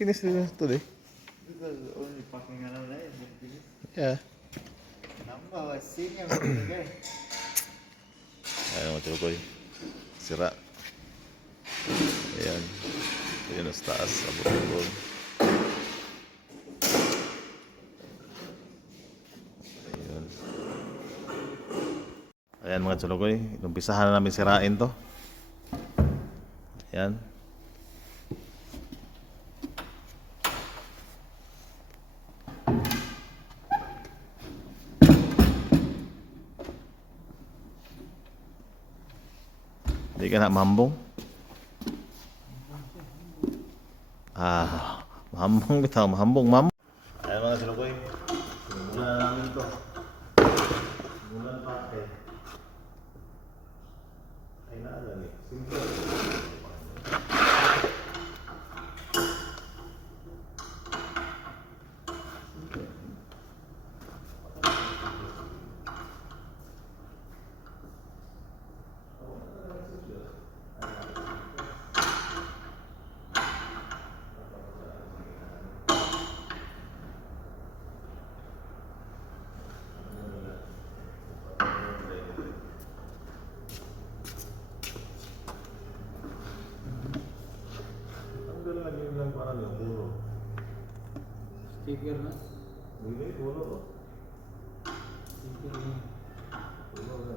finish today. Because only fucking around there. Yeah. Number was senior today. Ayan mga chukoy. Sira. Ayan. Ayan ang taas. Abot-abot. Ayan. Ayan mga chukoy. Umpisahan na namin sirain to. Ayan. Hindi ka na mahambong? Mahambong bitaw, mahambong, mahambong. Ayan mga silukoy. Simulan na namin ito. Simulan pa eh. Ay naalan eh. Simple. Lagi bilang parang yung pulo. Sticker na? Hindi, pulo. Sticker na. Pulo na.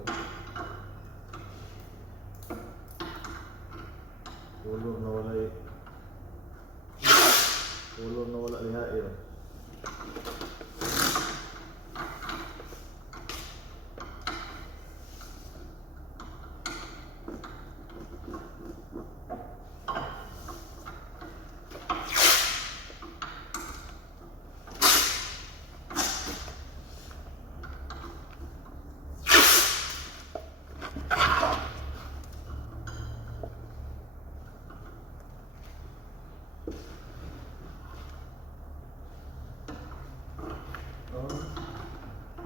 Pulo na wala eh. Pulo na wala liha eh.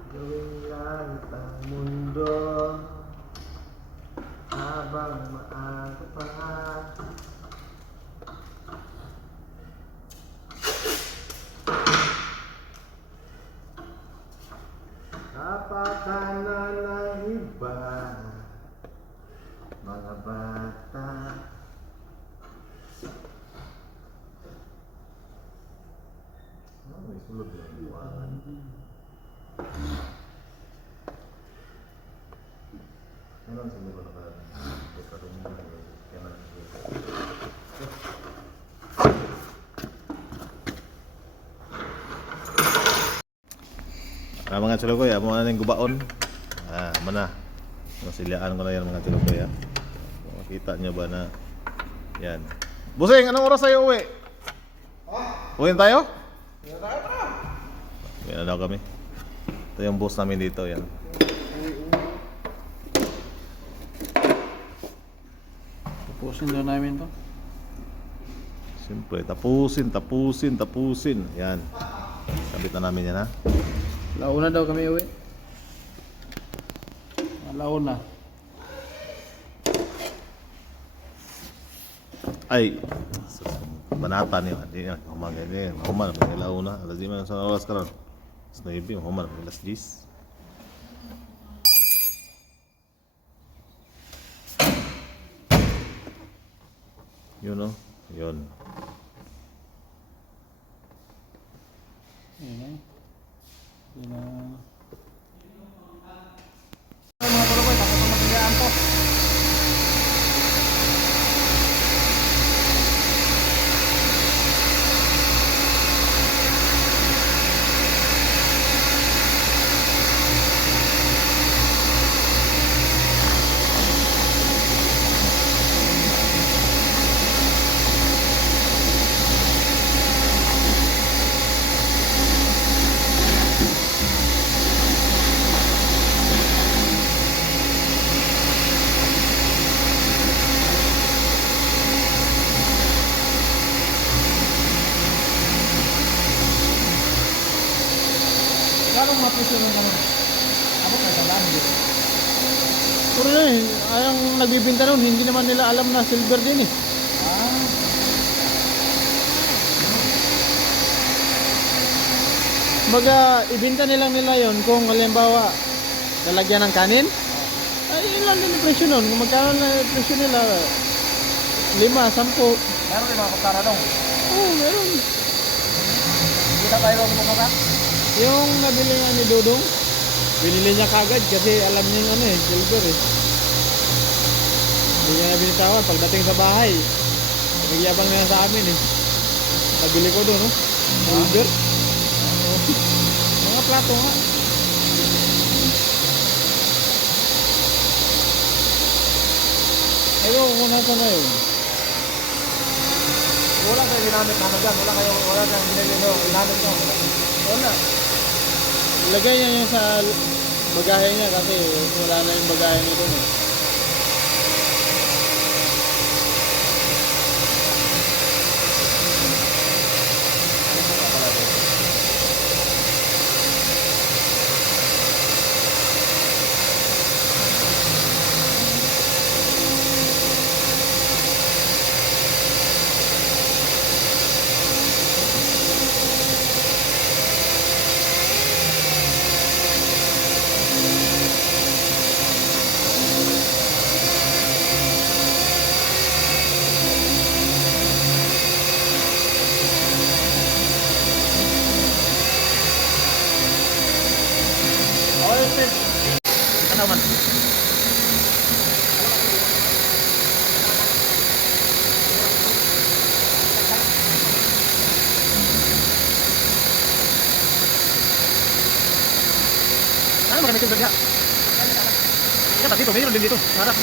Gawing langit ang mundo habang maaga pa. Kapakanan ng iba, mga bata. May sulod lang buwan. Ano ang sabi ko na parang pagkarong mo kaya na mga chulokoy, amo na yung gubaon. Amo na. Masilaan ko na yan mga chulokoy. Makita nyo ba na yan. Busing, anong oras tayo uwi? Uwi na tayo? Uwi na daw kami. Ito yung bus namin dito, yan. Tapusin daw namin to. Siyempre, tapusin. Yan. Sabit na namin yan, ha? Launa daw kami uwi. Launa. Ay, banata niyo. Hindi na, umaga. Hindi, human. Pagkailaw na. Alas di man sa oras ka ron. Alas 9, human. Alas 10. Yun, no? Yun. Ayan na. Ayan na. Anong mapuso ng ano? Ako kasalan dito. Pero yun, ang nagbibinta nun, hindi naman nila alam na silver din eh. Baga, ibenta nilang nila yon kung halimbawa lalagyan ng kanin. Ay, yun lang din yung presyo nun. Kung magkano na yung presyo nila, 5, 10. Meron din mga kutsara dong. Oo, meron. Kita tayo ang mga ka? Yung nabili nga ni Dudong, binili niya kagad kasi alam niya yung ano eh, silver eh. Hindi niya na binitawan. Pagdating sa bahay, nagyabang nga sa amin eh. Nabili ko doon, no? Silver. Mga plato nga. Ayaw, kung nasa na yun. Wala kayo ginamit na dyan. Wala kayong ginamit no. Wala. Ilagay niya yung sa bagahe niya kasi wala na yung bagahe niya doon eh. Ano man? Ano maganda yung berya? Dapat dito, mayroon din dito. Harap.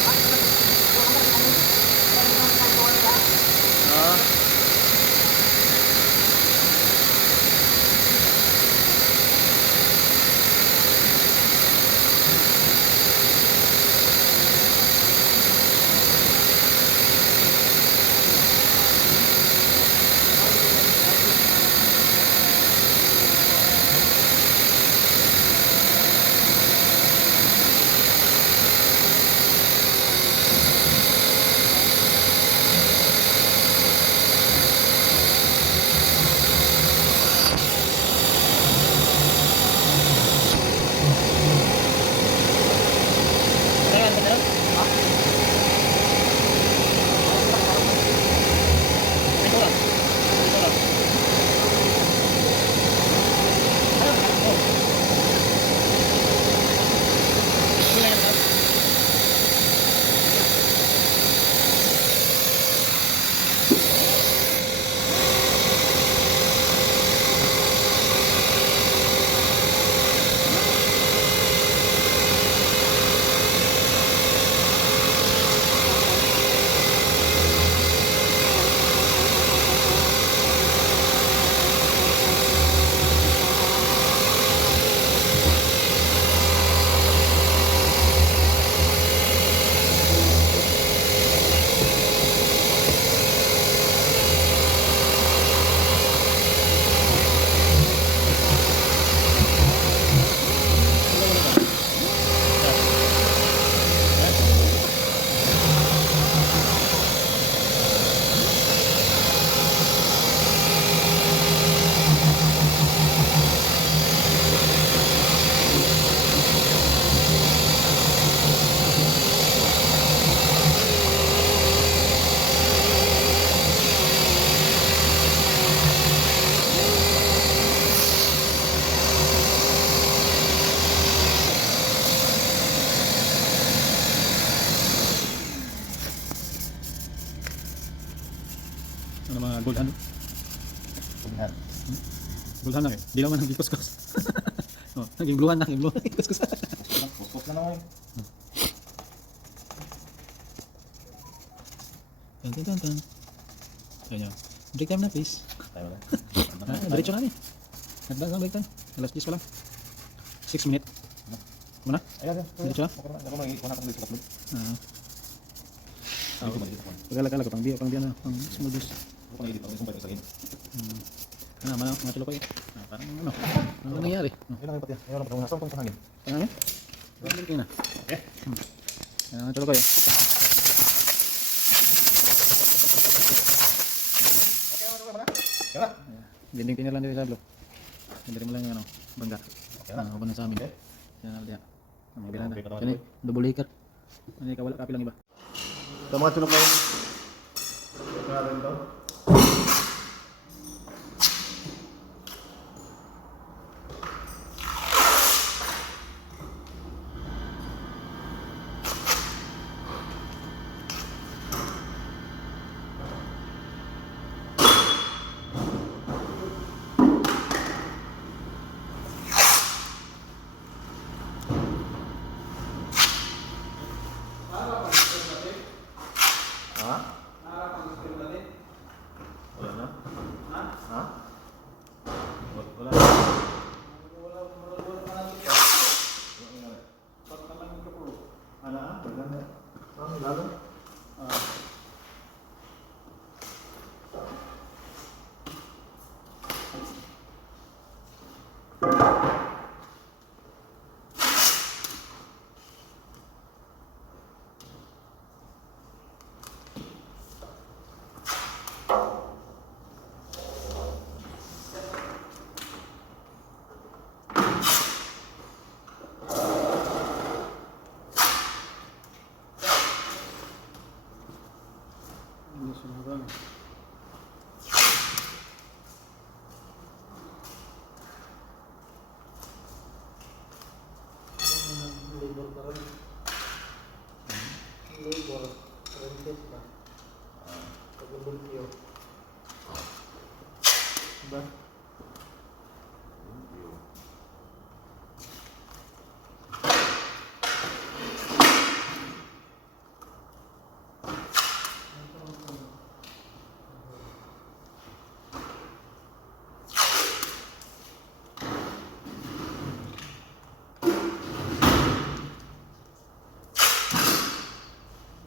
Ano mga gulhan? Tingnan. Gulhan na eh. Di naman naging kuskus. Oh, naging bluhan na, naging bluhan. Kuskus. Kuskus na naman. Tan tan tan tan. Ayan. Break time na please. Tayo na. Diretso na ni. Nagdang lang break time. Alas 10 pa lang. 6 minutes. Muna? Ayan. Diretso na? Ako na dito sa club. Pagkalakala ko pang biya na pang small juice. Ako na dito, sumpay sa akin. Ano man mga tuloy. Parang ano nangyayari? Ayun lang pati. Ayun lang pati. Saan hangin? Ano? Balik na. Okay. Ano tuloy. Okay, ano naman na? Kaya. Dinding tinir lang dito sa blo. Hindi mo lang yung ano, bangga. Ako na sa amin. Okay. Yan na diya. Ang bilang Okay, na. patawad Kani, ko. double hiker. Ano ka wala kapi lang iba. Sa mga tulog kayo. Kaya rin to. Ha? Wala na? Ha? Wala na? Ano ah? Wala na. Ano lalo? Ini semua. Libur keren. Libur rentis kan. Kebun kio. Ba?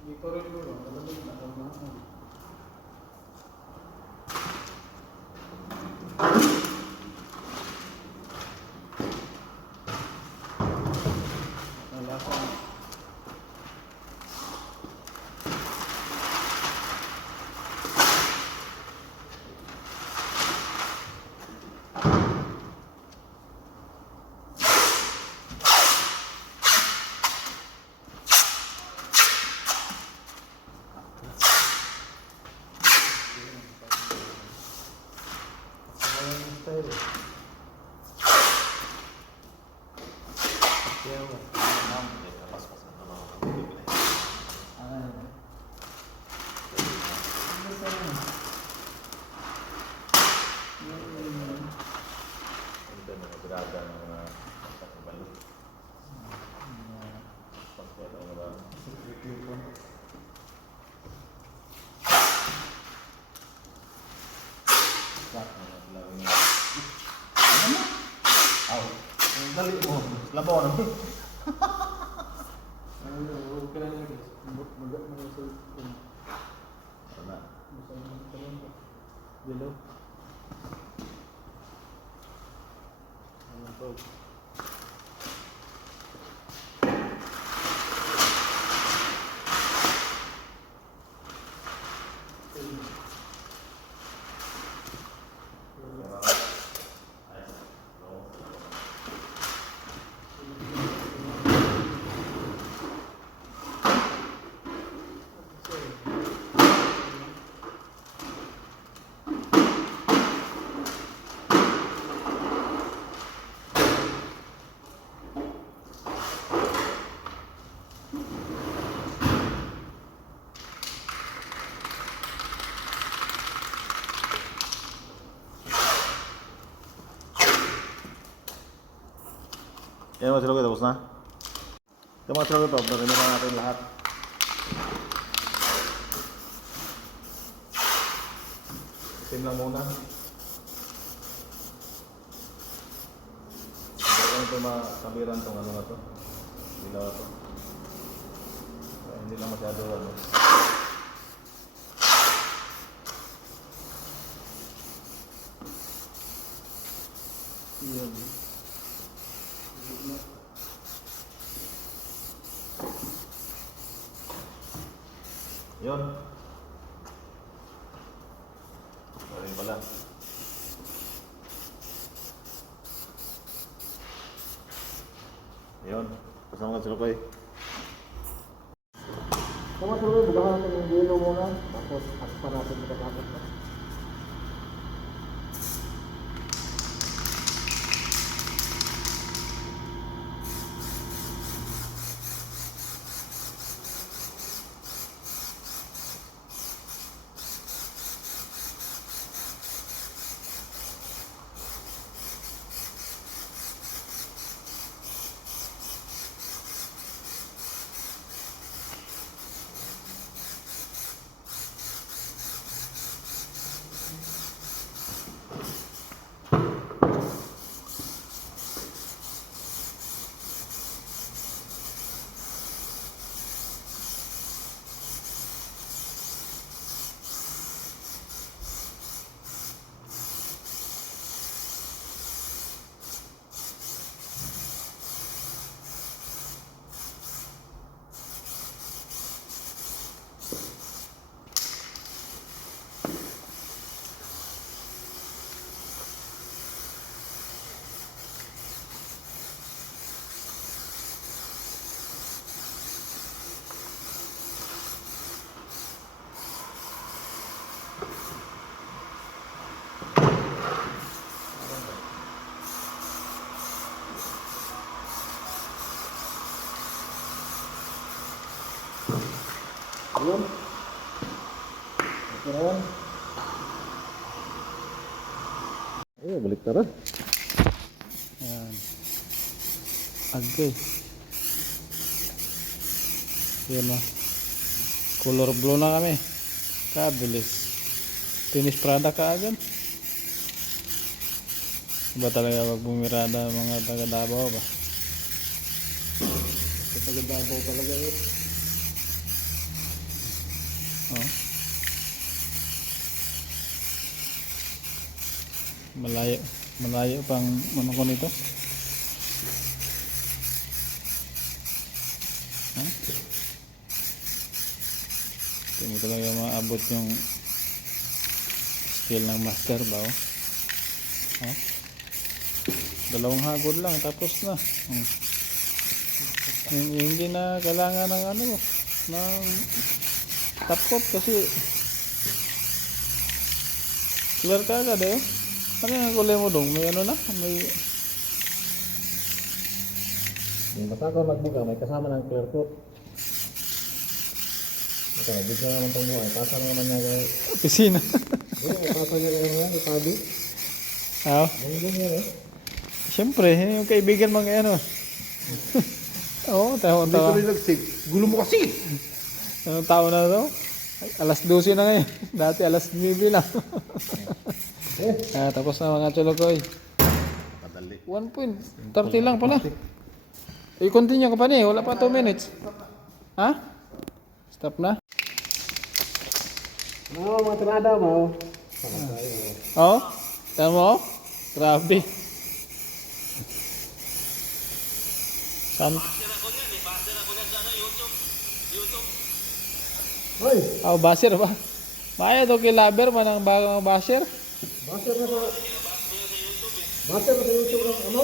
Dito rin dulu, kalau tidak ada mana. Berada ng mga pagkakabalo. Pagkakabalo ng mga sak na lang niya. Ano na? Aw, ang dali mo. Labaw na. Okay lang guys. Magat na sa Ano? Hello. Ano to? Yan mga silog, tapos na. Yung mga silog ito, narinig na natin lahat. Itim lang muna. Bago ito makabiran itong ano na ito. Dilaw ito. Hindi lang masyado ano. Iyon. Yun. Galing pala. Ayun. Kasama ka sila ko eh. Tama tuloy, bugahan natin yung yelo muna. Tapos, aspa natin magkakapit pa. Ayun. Ito na yan. Oh, balik tara. Ayan. Agay. Yan na. Color blue na kami. Kabilis. Finish product ka agad. Iba talaga pag bumirada mga taga Davao ba? Sa taga Davao talaga eh. Oh. Malayo pang ano ko nito. Ha? Hindi mo talaga maabot yung skill ng master ba? Oh? Oh? Dalawang hagod lang tapos na. Hindi na kailangan ng ano ng top coat kasi clear ka agad eh. Ano yung kulay mo dong? May ano na? May Basta ako magbuga, may kasama ng clear coat. Ito, bigyan naman itong buhay. Pasa naman niya kay... opisina. Hindi, pasa niya kay mga ipabi. Oo. Ganyan yan eh. Siyempre, yung kaibigan mga ano. Oo, tawa. nagsig. Gulo mo kasi! Anong tao na to? Ay, alas 12 na ngayon. Dati alas 9 lang. Tapos na mga cholokoy. Kadali. 1.30 lang pala. I-continue ka pa ni. Wala pa 2 minutes. Ha? Stop na? Oo, mga tirada mo. Oo? Tama mo? Grabe. Hoy! Basher ba? Maya to kay Laber man ang bagang basher. Master na sa... Master na sa YouTube ng ano?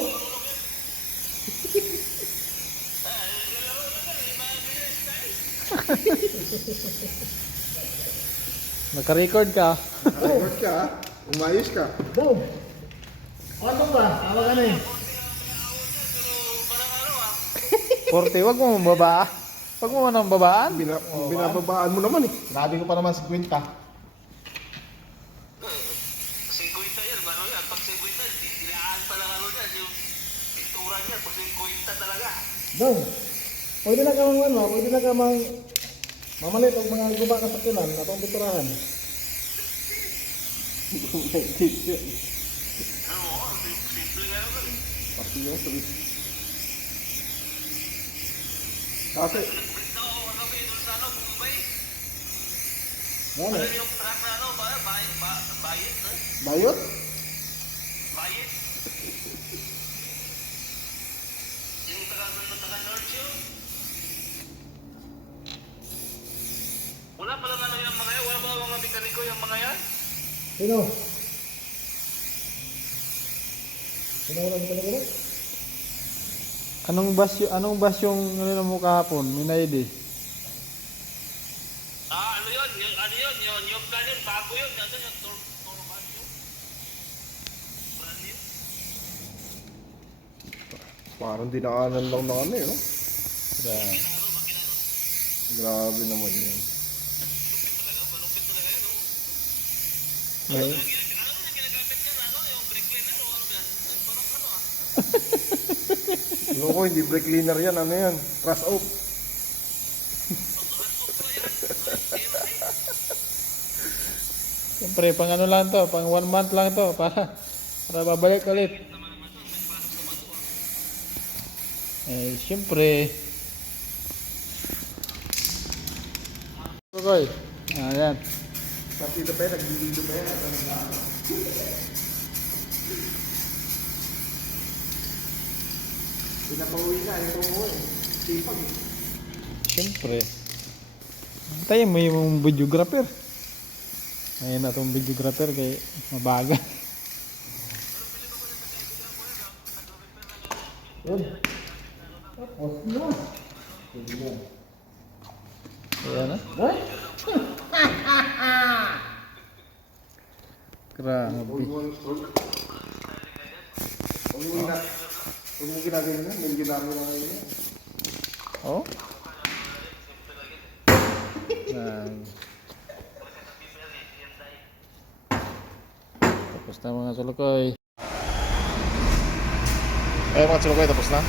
Naka-record ka. Record ka ha? Umayos ka. Boom! Ano ba? Tawag ka na eh. 40, wag mo mababa. Wag mo nang babaan. Binababaan mo naman eh. Grabe ko pa naman 50. 50 yan, ano yan? Pag 50, dilaan pa lang ano yan, yung pintura niya, pag 50 talaga. Boom! Pwede na ka ano, pwede na ka mamalit ang mga guba ka sa kilan na itong piturahan. Oo, simple nga naman eh. Kasi, Nag-print ako kami doon sa ano, Mumbai. ano? Ano yung truck na ano, bayit, eh? Bayot? Bayit. Yung taga-North yun. Wala pala ano yung mga yan, wala ba mga mekaniko yung mga yan? Sino? Sino wala mo ka na Anong bus yung ano mo kahapon? Minaidi. Ano yun? Yung ganyan, bago yun. Ano yun? Turban yun. Brand new. Parang dinaanan lang ng ano yun. No? Grabe. Grabe naman yun. Malupit talaga yun, no? May, Ano yung ginagamit niya? Ano? Yung brake cleaner o ano ba yan? Parang ano ah. Loko, hindi brake cleaner yan. Ano yan? Crash out. siyempre, pang ano lang to, pang 1 month lang to, para babalik ulit. Eh, siyempre. Okay. Ayan. Pati ito pa yan, nagdidilo pa yan. Pinapauwi na, ito mo eh. Sipag eh. Siyempre. Antayin mo yung videographer. Ayan na itong videographer kay mabaga. Ayan na. Grabe. Huwag mo ginagawa na, may ginagawa na ngayon. Oh? Grabe. Tapos na mga sulukoy. Ayun mga chulukoy, tapos na.